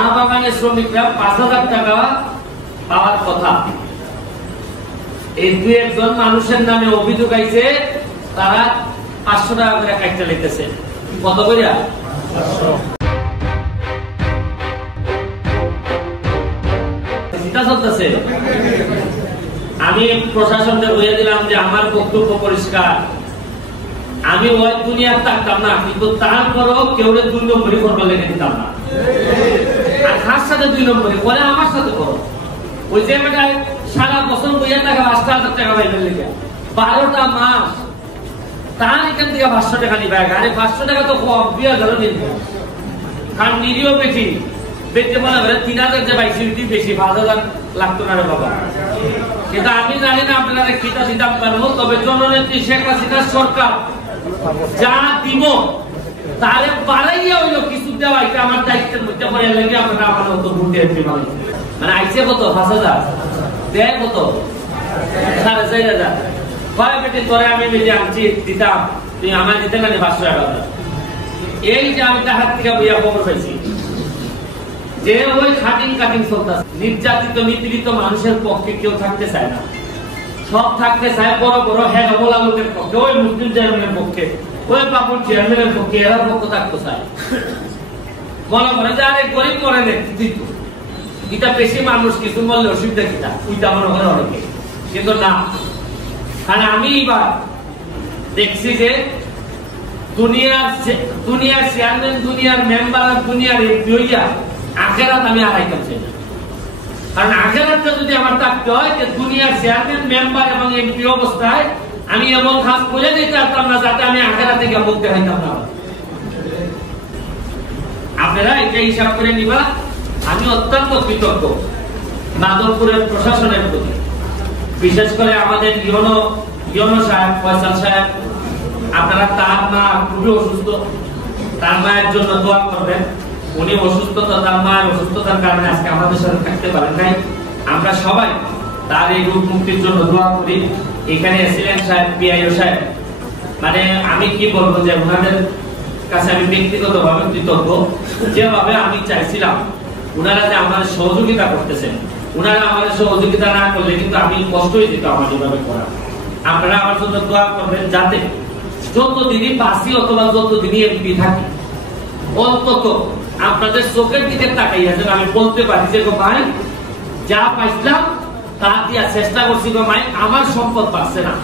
চা বাগানের শ্রমিকরা 5,000 টাকা পাওয়ার কথা। এই দুই একজন মানুষের নামে অভিযোগ আইছে, তারা 500 টাকা করে কাটতে লিখতেছে। কত করে? 500। চিন্তা চলতেছে। আমি প্রশাসনকে বলে দিলাম যে আমার বক্তব্য পরিষ্কার, আমি ওই দুনিয়ার থাকতাম না, কিন্তু তারপরেও কেউ 2 নম্বরই করবার লেগে দিতাম না। আর খাস সাথে 2 নম্বরই করে আমার সাথে করো। ওই যে সারা বছর বইয়ের টাকা 5,000 টাকা পাইবেন লেগে 12টা মাস, তার এখান থেকে 500 টাকা নিবে। আরে 500 টাকা তো কম, 2,000 নিবে। কারণ নিরীহ বেশি দেখতে মনে করে 3,000 যে পাইছি বেশি, 5,000 লাগতো না রে বাবা। কিন্তু আমি জানি না আপনারা কিতা দিতাম পারবো, তবে জননেত্রী শেখ হাসিনার সরকার যা দিব তারে বাড়াইয়া হইল কিছু দেওয়া, এটা আমার দায়িত্বের মধ্যে পড়ে লাগে। আপনারা আমার মতো ভোট দিয়ে মানে আইসে কত 5,000 দেয়, কত 4,500 কয় বেটে তোরে আমি নিজে আনছি দিতাম, তুই আমার দিতে না 500 টাকা। এই যে আমি তাহার থেকে বইয়া খবর পাইছি যে ওই কাটিং চলতেছে। নির্যাতিত নিপীড়িত মানুষের পক্ষে কেউ থাকতে চায় না, সব থাকতে চায় বড় বড় হেডমলা লোকের পক্ষে, ওই মুসলিম চেয়ারম্যানের পক্ষে, ওই পাপড় চেয়ারম্যানের পক্ষে, এরা পক্ষ থাকতে চায়। মনে করে যে আরে গরিব করে নেতৃত্ব, এটা বেশি মানুষ কিছু বললে অসুবিধা কিনা, ওইটা মনে করে অনেকে। কিন্তু না, কারণ আমি এবার দেখছি যে দুনিয়ার চেয়ারম্যান, দুনিয়ার মেম্বার, দুনিয়ার এমপি হইয়া আখেরাত আমি আড়াইতাম চাই না। কারণ আখেরাতটা যদি আমার থাকতে হয় যে দুনিয়ার চেয়ারম্যান, মেম্বার এবং এমপি অবস্থায় আমি এমন কাজ করে দিতে পারতাম না যাতে আমি আখেরাতে গিয়ে মুখ দেখাইতাম না। আপনারা এটা হিসাব করে নিবা। আমি অত্যন্ত কৃতজ্ঞ মাধবপুরের প্রশাসনের প্রতি, বিশেষ করে আমাদের ইউনো সাহেব, ফয়সাল সাহেব। আপনারা তার মা খুবই অসুস্থ, তার মায়ের জন্য দোয়া করবেন। উনি অসুস্থতা, তার মায়ের অসুস্থতার কারণে আজকে আমাদের সাথে থাকতে পারেন নাই। আমরা সবাই তার এই রোগ মুক্তির জন্য দোয়া করি। এখানে এসিলেন্ট সাহেব, পিআইও সাহেব, মানে আমি কি বলবো যে ওনাদের কাছে আমি ব্যক্তিগতভাবে কৃতজ্ঞ। যেভাবে আমি চাইছিলাম ওনারা যে আমাদের সহযোগিতা করতেছেন, ওনারা আমাদের সহযোগিতা না করলে কিন্তু আমি কষ্টই দিত আমার যেভাবে করা। আপনারা আমার জন্য দোয়া করবেন যাতে যতদিনই বাসি অথবা যতদিনই এমপি থাকি, অন্তত আপনাদের চোখের দিকে তাকাইয়া যেন আমি বলতে পারি যে গো ভাই, যা পাইছিলাম তা দিয়া চেষ্টা করছি গো ভাই, আমার সম্পদ পাচ্ছে না।